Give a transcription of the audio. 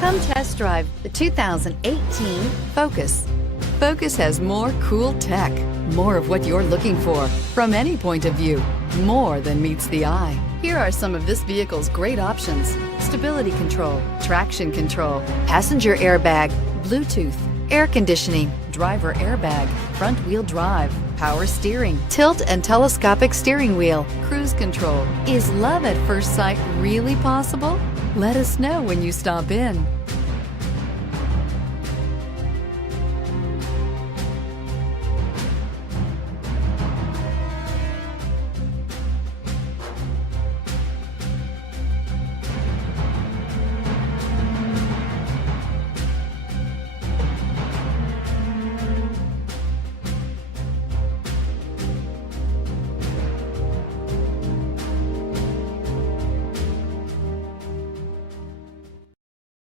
Come test drive the 2018 Focus. Focus has more cool tech, more of what you're looking for from any point of view, more than meets the eye. Here are some of this vehicle's great options: stability control, traction control, passenger airbag, Bluetooth, air conditioning, driver airbag, front wheel drive, power steering, tilt and telescopic steering wheel, cruise control. Is love at first sight really possible? Let us know when you stop in.